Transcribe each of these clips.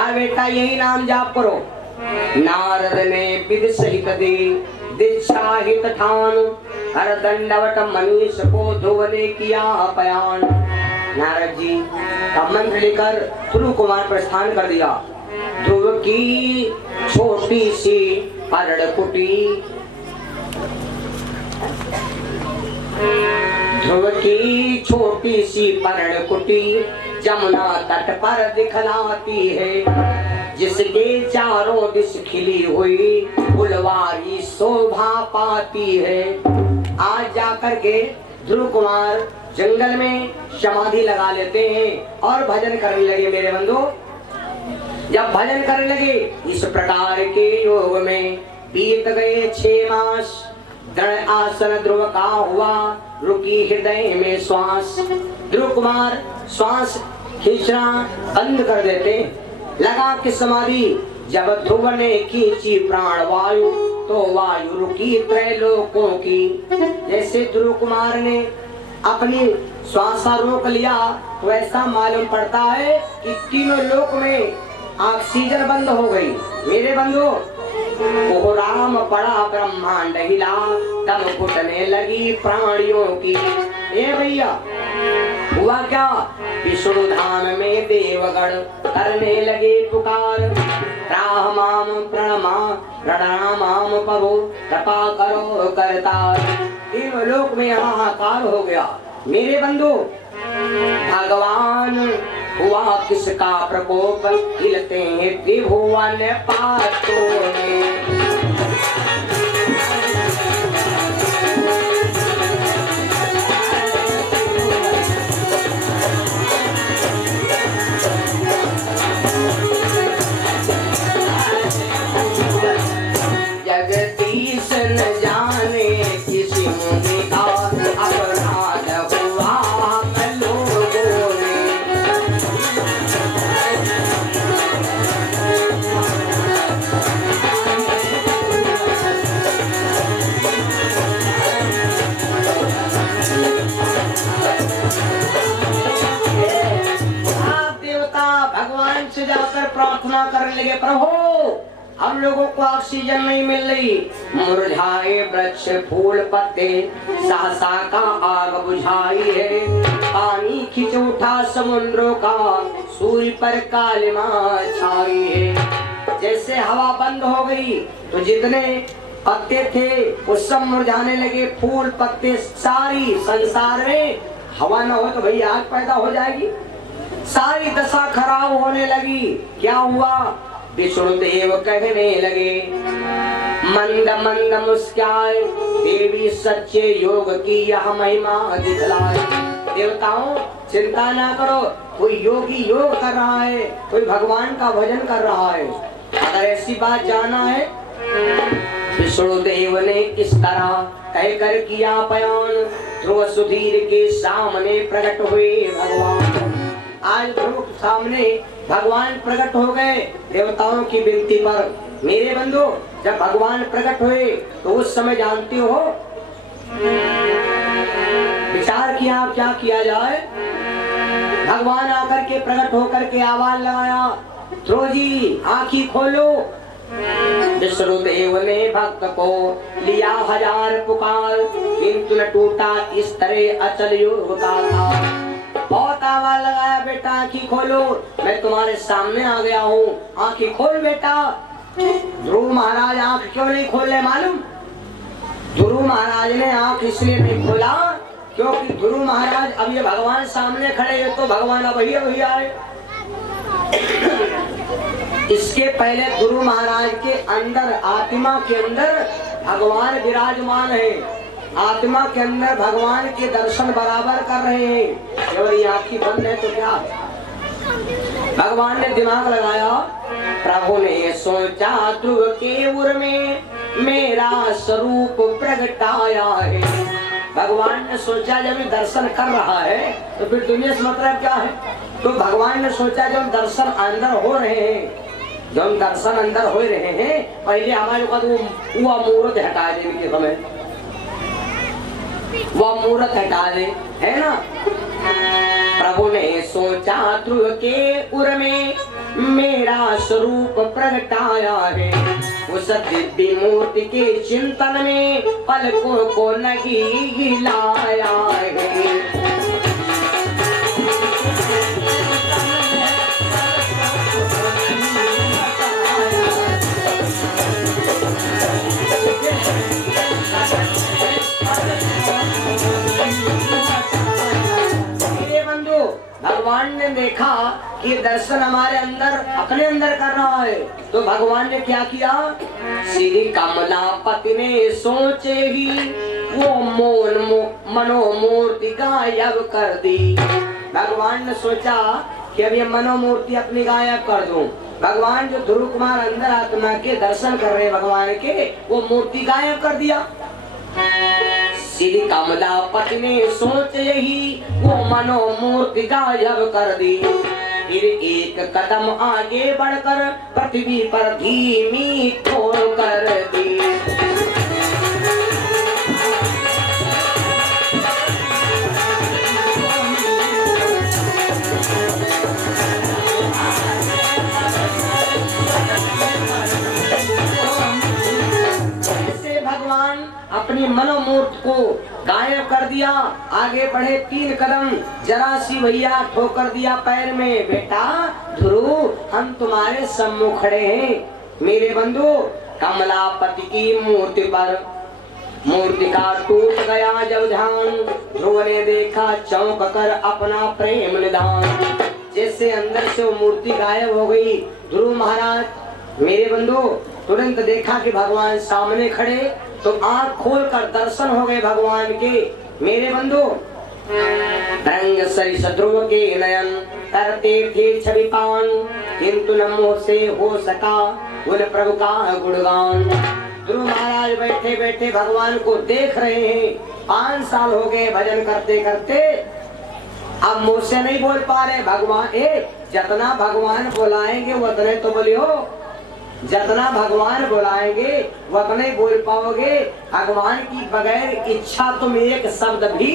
कहा बेटा यही नाम जाप करो। नारद ने विद सहित दे दीक्षा हित ठान, हर दंडवत मनीष को ध्रुव ने किया पयान। नारद जी का मंत्र लेकर ध्रुव कुमार प्रस्थान कर दिया। ध्रुव की छोटी सी पर्ण कुटी, ध्रुव की छोटी सी पर्ण कुटी जमुना तट पर दिखलाती है, जिसके चारों दिश खिली हुई फुलवारी शोभा पाती है। आज जाकर के ध्रुव कुमार जंगल में समाधि लगा लेते हैं और भजन करने लगे। मेरे बंधु जब भजन करने लगे इस प्रकार के योग में बीत गए 6 मास। दृढ़ आसन ध्रुव का हुआ, रुकी हृदय में श्वास। ध्रुव कुमार श्वास खींचना बंद कर देते, लगा कि समाधि। जब ध्रुव ने खींची प्राण वायु तो वायु रुकी त्रैलोकों की। जैसे ध्रुव कुमार ने अपनी श्वास रोक लिया तो ऐसा मालूम पड़ता है कि तीनों लोक में ऑक्सीजन बंद हो गई। मेरे बंधु कोहराम पड़ा ब्रह्मांड हिला, दम घुटने लगी प्राणियों की। ए भैया हुआ क्या? विष्णु धाम में देवगण करने लगे पुकार, राह माम प्रणमा प्रणामाम करो, कृपा करो करतार। तीनों लोक में हाहाकार हो गया। मेरे बंधु भगवान हुआ किसका प्रकोप, हिलते हैं त्रिभुवन पातों में। जगदीश न जाने किसी मुनि का अपराध हुआ लोगों ने। आप देवता भगवान से जाकर प्रार्थना करने लगे, प्रभु हम लोगों को ऑक्सीजन नहीं मिल रही, मुरझाए वृक्ष फूल पत्ते सहसा का आग बुझाई है। पानी खिंच उठा समुद्रों का, सूर्य पर कालिमा छाई है। जैसे हवा बंद हो गई तो जितने पत्ते थे वो सब मुरझाने लगे, फूल पत्ते सारी संसार में। हवा न हो तो भई आग पैदा हो जाएगी। सारी दशा खराब होने लगी। क्या हुआ? विष्णु देव कहने लगे, मंद मंद मुस्काए देवी सच्चे योग की यह महिमा दिखलाए। देवताओं चिंता ना करो, कोई योगी योग कर रहा है, कोई भगवान का भजन कर रहा है। अगर ऐसी बात जाना है, विष्णु देव ने किस तरह कहकर किया बयान, ध्रुव सुधीर के सामने प्रकट हुए भगवान। आज ध्रुव सामने भगवान प्रकट हो गए देवताओं की विनती पर। मेरे बंधु जब भगवान प्रकट हुए तो उस समय जानते हो विचार किया क्या किया जाए। भगवान आकर के प्रकट होकर के आवाज लगाया, ध्रुव जी आंखी खोलो। विष्णु देव ने भक्त को लिया 1000 पुकार, किंतु न टूटा इस तरह अचल योग का था। बहुत आवाज लगाया, बेटा आंखी खोलो, मैं तुम्हारे सामने आ गया हूँ, आंखी खोल बेटा। ध्रुव महाराज आंख क्यों नहीं खोले मालूम? ध्रुव महाराज ने आंख इसलिए नहीं खोला क्योंकि ध्रुव महाराज अब ये भगवान सामने खड़े हैं तो भगवान अब वही आए। इसके पहले ध्रुव महाराज के अंदर, आत्मा के अंदर भगवान विराजमान है। आत्मा के अंदर भगवान के दर्शन बराबर कर रहे हैं। केवल ये आंखें बंद है तो क्या? भगवान ने दिमाग लगाया, प्रभु ने सोचा ध्रुव के उर में मेरा स्वरूप प्रगटाया है। भगवान ने सोचा जब दर्शन कर रहा है तो फिर दुनिया से मतलब क्या है? तो भगवान ने सोचा जब दर्शन अंदर हो रहे हैं, जब दर्शन अंदर हो रहे हैं, पहले हमारे पास वो मूर्त हटा देने के समय वह मूर्त हटा दे, है ना। प्रभु ने सोचा ध्रुव के उर में मेरा स्वरूप प्रगटाया है। उस दिव्य मूर्ति के चिंतन में पलकों को नहीं हिलाया है। भगवान ने देखा कि दर्शन हमारे अंदर अपने अंदर कर रहा है, तो भगवान ने क्या किया? श्री कमलापति ने सोचे ही वो मनोमूर्ति गायब कर दी। भगवान ने सोचा कि अब ये मनोमूर्ति अपनी गायब कर दूं। भगवान जो ध्रुव कुमार अंदर आत्मा के दर्शन कर रहे भगवान के, वो मूर्ति गायब कर दिया। श्री कमलापति ने सोच यही वो मनोमूर्ति गायब कर दी। फिर एक कदम आगे बढ़कर पृथ्वी पर धीमी ठोकर कर दी। अपनी मनोमूर्ति को गायब कर दिया। आगे बढ़े 3 कदम, जरा सी भैया ठोकर दिया पैर में। बेटा ध्रुव, हम तुम्हारे सम्मुख खड़े हैं। मेरे बंधु, कमलापति की मूर्ति पर मूर्ति का टूट गया जब ध्यान, ध्रुव ने देखा चौंक कर अपना प्रेम निदान। जैसे अंदर से वो मूर्ति गायब हो गई। ध्रुव महाराज, मेरे बंधु, तुरंत देखा कि भगवान सामने खड़े, तो आंख खोलकर दर्शन हो गए भगवान के। मेरे बंधु, रंग सरिस ध्रुव के नयन करते थे छवि पान, किंतु न मुंह से हो सका उन प्रभु का गुणगान। ध्रुव महाराज बैठे बैठे भगवान को देख रहे हैं। 5 साल हो गए भजन करते करते, अब मुंह से नहीं बोल पा रहे। भगवान जितना भगवान बुलाएंगे उतने तो बोलियो, जितना भगवान बुलाएंगे उतने बोल पाओगे। भगवान की बगैर इच्छा तुम एक शब्द भी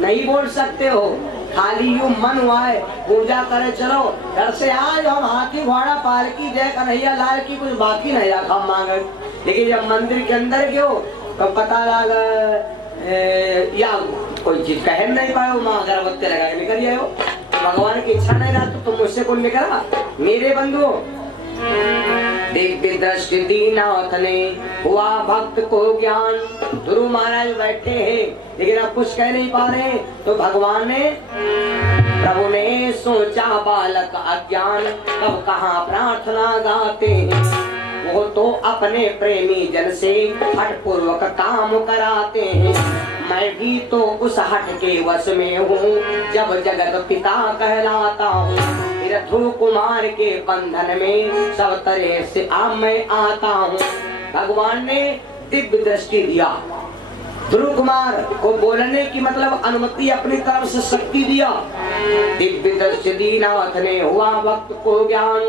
नहीं बोल सकते हो। खाली यूं मन हुआ है पूजा करे चलो, घर से आज हम हाथी घोड़ा पालकी जय कन्हैया लाल की कुछ बाकी नहीं रखा मांगे। लेकिन जब मंदिर के अंदर गयो तो पता लगा या कोई चीज कह नहीं पाए, माँ अगरबत्ती लगा के निकल जाओ। भगवान की इच्छा नहीं रहा तो तुम मुझसे कौन निकला? मेरे बंधु, दिव्य दृष्टि दीनाथ ने हुआ भक्त को ज्ञान। ध्रुव महाराज बैठे हैं लेकिन अब कुछ कह नहीं पा रहे। तो भगवान ने, प्रभु ने सोचा बालक अज्ञान कब कहाँ प्रार्थना गाते हैं। वो तो अपने प्रेमी जन से हठ पूर्वक काम कराते हैं। मैं भी तो उस हट के वश में हूँ जब जगत पिता कहलाता हूँ। ध्रुव कुमार के बंधन में सब तरह से मैं आता हूँ। भगवान ने दिव्य दृष्टि दिया, ध्रुव कुमार को बोलने की मतलब अनुमति, अपनी तरफ से शक्ति दिया। दिव्य दृष्टि दीनाथ ने हुआ भक्त को ज्ञान।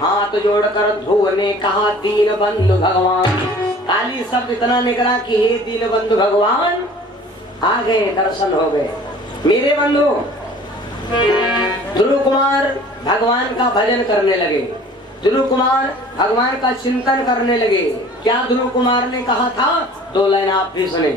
हाथ जोड़कर ध्रुव ने कहा दीन बंधु भगवान। काली शब्द इतना निकला कि हे दीन बंधु भगवान। आ गए, दर्शन हो गए। मेरे बंधु, ध्रुव कुमार भगवान का भजन करने लगे। ध्रुव कुमार भगवान का चिंतन करने लगे। क्या ध्रुव कुमार ने कहा था? 2 लाइन आप भी सुने।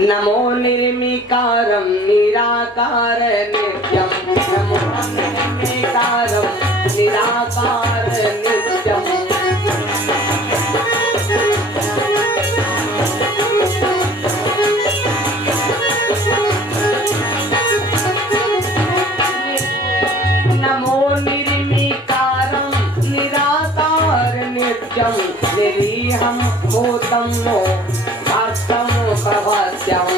नमो निर्विकारं निराकार नित्यं, नमो निर्विकारं निराकार नित्यं। निरीहं भूतं नो वास्तवं प्रभास्यम्।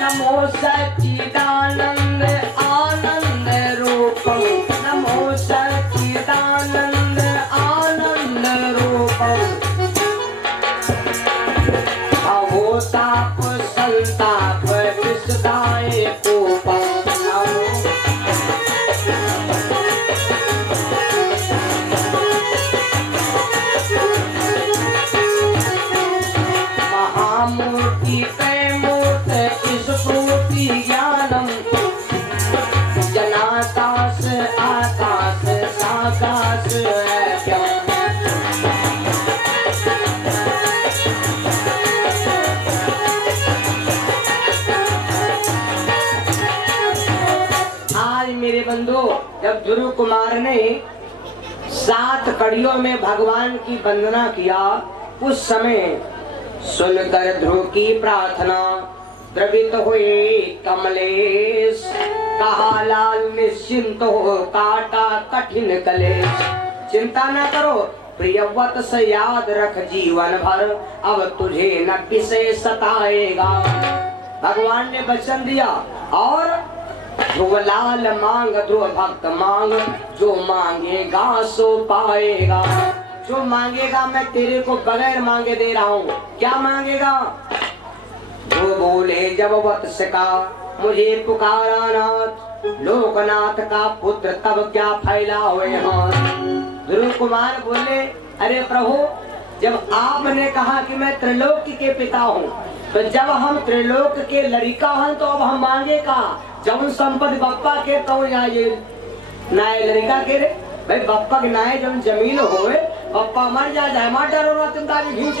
नमो सच्चिदानंद आनंद रूपं, नमो सच्चिदानंद आनंद रूपं। अहो ताप संताप विसदाय कोपं, नमो जब ध्रुव कुमार ने 7 कड़ियों में भगवान की वंदना किया, उस समय सुनकर ध्रुव की प्रार्थना द्रवित हुए कमलेश। कहा लाल निश्चिंत हो, काटा कठिन कलेश। चिंता न करो प्रियवत से याद रख जीवन भर, अब तुझे न किसे सताएगा। भगवान ने वचन दिया और ध्रुव लाल मांग, ध्रुव भक्त मांग, जो मांगेगा सो पाएगा। जो मांगेगा मैं तेरे को बगैर मांगे दे रहा हूँ। क्या मांगेगा? जो बोले जब वत्स का मुझे पुकारा नाथ, लोकनाथ का पुत्र तब क्या फैला हुए हाथ। ध्रुव कुमार बोले अरे प्रभु, जब आपने कहा कि मैं त्रिलोक के पिता हूँ, तो जब हम त्रिलोक के लड़का हैं तो अब हम मांगे का? जब संपत्ति बप्पा के तो यहाँ ये नाय लड़का के रे भाई, बप्पा के नाय जब जमीन होवे, बप्पा मर जाए मार डरो ना तुम तारी खींच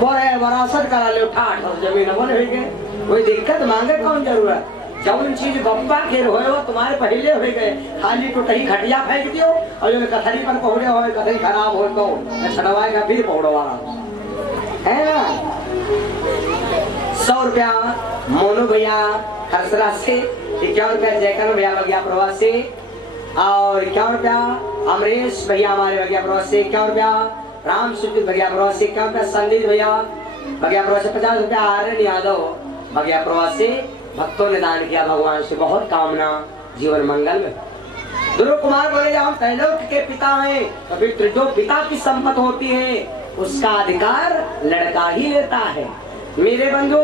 बोरे वरासत करा ले ठाठ और जमीन बोले हुई गए, कोई दिक्कत मांगे कौन जरूरत। जब चीज बप्पा के होए हो तुम्हारे पहले हो गए, खाली टूटही खटिया फेंक दियो और जो कथरी पर पहुड़े हो कथई खराब हो तो छड़वाएगा फिर पहुड़वा है ना। 100 रुपया मोनू भैया खरसरा से, 51 रुपया जयकरण भैया बगिया प्रवास से, और 51 रुपया अमरीश भैया हमारे बगिया प्रवास से, 51 रुपया राम सुजीत बगिया प्रवास से, 51 रुपया संदीप भैया बगिया प्रवास से, 50 रुपया आर्यन यादव बगिया प्रवास से। भक्तों ने दान किया, भगवान से बहुत कामना जीवन मंगल में। ध्रुव कुमार बोले जब हम त्रिलोक के पिता हैं तो फिर जो पिता की संपत्ति होती है उसका अधिकार लड़का ही लेता है। मेरे बंधु,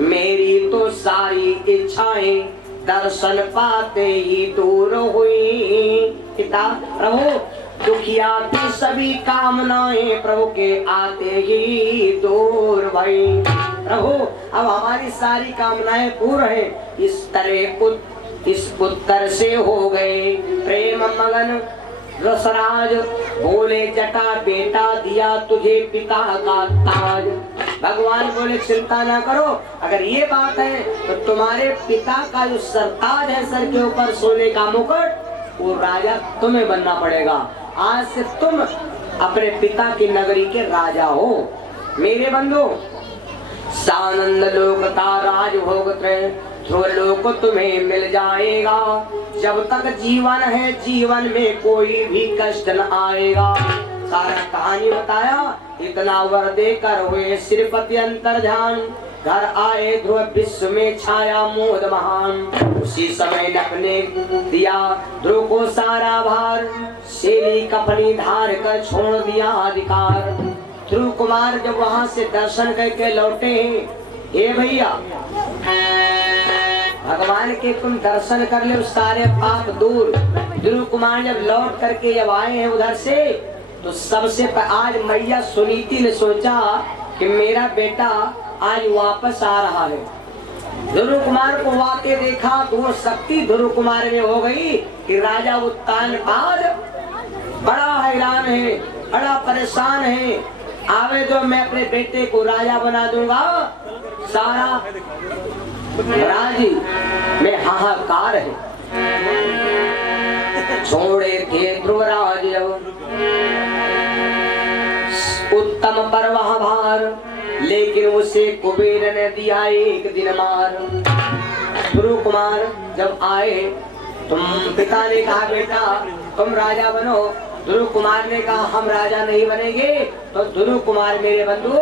मेरी तो सारी इच्छाएं दर्शन पाते ही दूर हुई। पिता प्रभु, दुखिया की सभी कामनाएं प्रभु के आते ही दूर भई। प्रभु अब हमारी सारी कामनाएं पूर्ण हैं। इस पुत्र से हो गए प्रेम मगन रसराज, बोले जटा बेटा दिया तुझे पिता का ताज। भगवान बोले चिंता ना करो, अगर ये बात है तो तुम्हारे पिता का जो सरताज है सर के ऊपर सोने का मुकुट, वो राजा तुम्हें बनना पड़ेगा। आज से तुम अपने पिता की नगरी के राजा हो। मेरे बंधु, सानंद लोक का राज भोग ध्रुव लोक तुम्हें मिल जाएगा। जब तक जीवन है जीवन में कोई भी कष्ट न आएगा। सारा कहानी बताया, इतना वर देकर हुए श्रीपति अंतर ध्यान। घर आए ध्रुव विश्व में छाया मोद महान। उसी समय नभ ने दिया ध्रुव को सारा भार, शेली कफनी धार कर छोड़ दिया अधिकार। ध्रुव कुमार जब वहां से दर्शन करके लौटे हैं, हे भैया भगवान के तुम दर्शन कर ले सारे पाप दूर। ध्रुव कुमार जब लौट करके जब आए हैं उधर से, तो सबसे आज मैया सुनीति ने सोचा कि मेरा बेटा आज वापस आ रहा है। ध्रुव कुमार को वाते देखा तो वो शक्ति ध्रुव कुमार में हो गई कि राजा उत्तानपाद बड़ा हैरान है, बड़ा परेशान है। आवे तो मैं अपने बेटे को राजा बना दूंगा। सारा राज्य में हाहाकार है। छोड़े थे ध्रुवराज उत्तम पर वहाँ भार, लेकिन उसे कुबेर ने दिया एक दिन मार। ध्रुव कुमार जब आए, तुम पिता ने कहा बेटा तुम राजा बनो। ध्रुव कुमार ने कहा हम राजा नहीं बनेंगे। तो ध्रुव कुमार मेरे बंधु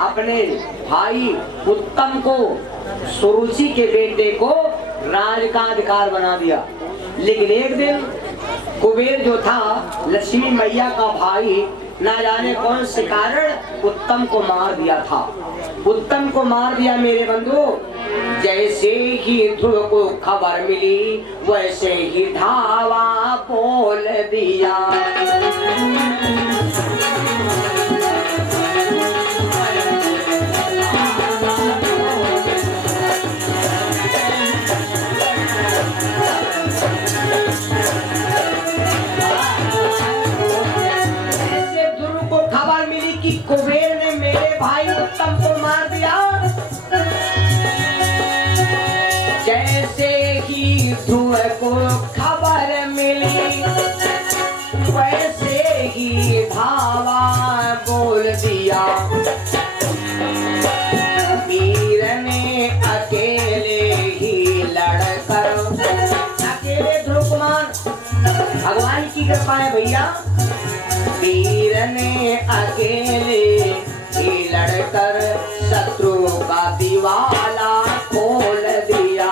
अपने भाई उत्तम को, सुरुचि के बेटे को राज का अधिकार बना दिया। लेकिन एक दिन कुबेर जो था लक्ष्मी मैया का भाई, ना जाने कौन से कारण उत्तम को मार दिया था। उत्तम को मार दिया मेरे बंधु। जैसे ही ध्रुव को खबर मिली वैसे ही धावा बोल दिया। कुबेर ने मेरे भाई उत्तम को मार दिया। जैसे ही ध्रुव को खबर मिली धावा बोल दिया, वीर ने अकेले ही लड़कर, अकेले ध्रुव कुमार, भगवान की कृपा है भैया, वीर ने अकेले ही लड़कर शत्रु का दीवाला खोल दिया।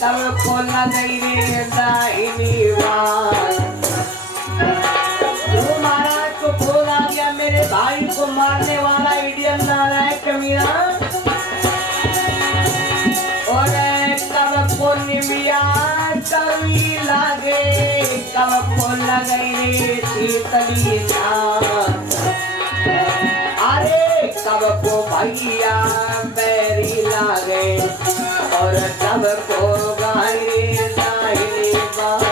तब को लगी रे दाहिनी बात, महाराज को फोन आ गया, मेरे भाई को मारने वाला इडियन नारायण कमीना, और तब को निमिया कभी लागे, तब को लगी रे शीतली छात, अरे तब को भैया बैरी लागे, और तब को गाई दाहिनी बात।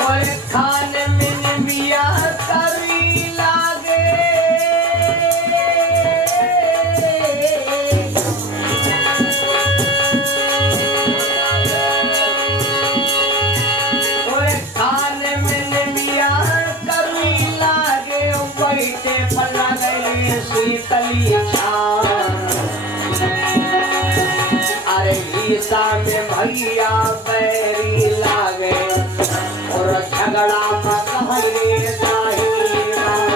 और खाने में मिया करी लागे, शीतली छात, अरे ईसा में भैया बैरी लागे, और झगड़ा मत हरे दाहिनी बात।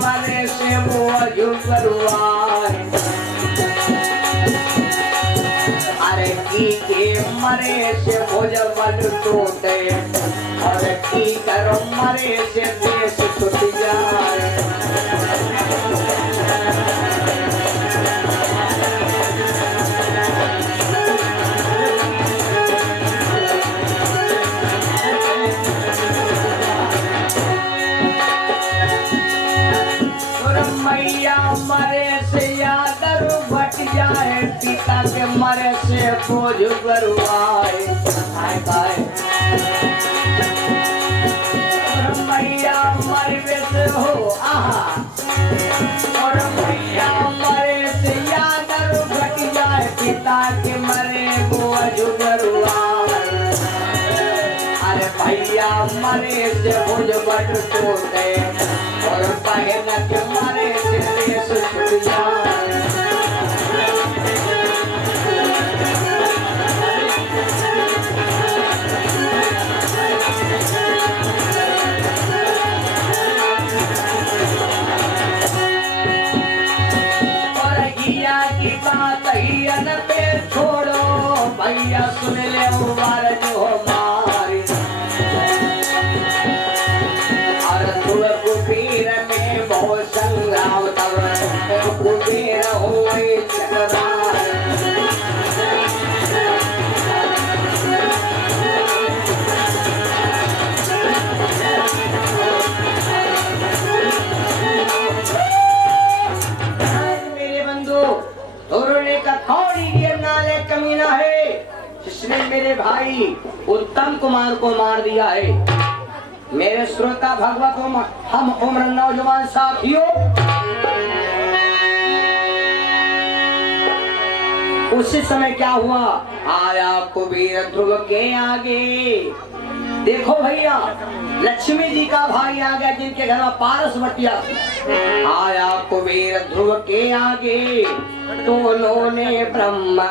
मरे से वो जुगरुआए, अरे की के मरे से भोजबल टूटे, और की करो मरे से देश टूट जाए। मरे से यादर बट जाए, पिता के मरे से बोझ बरुआए, मैया मरवे से हो आहा, और मैया मरे से यादर बट जाए, पिता के मरे बोझ बरुआए, अरे भैया मरे से बोझ बट टूटे, और बहन के मरे से देश छूट जाए। और हिया की बात हियन पे छोड़ो, भैया सुन ले उबार जो हमारी, और तुल कुबीर में बहुत संग्राम, तब कुबीर हुए चकरार। मेरे बंधु धोरने का थोड़ी गिरनाले कमीना है, जिसने मेरे भाई उत्तम कुमार को मार दिया है। मेरे श्रोता भगवत हम उम्र नौजवान साथियों, उसी समय क्या हुआ, आया कुबेर ध्रुव के आगे। देखो भैया लक्ष्मी जी का भाई आ गया जिनके घर में पारस बटिया। आया कुबेर ध्रुव के आगे दोनों ने ब्रह्म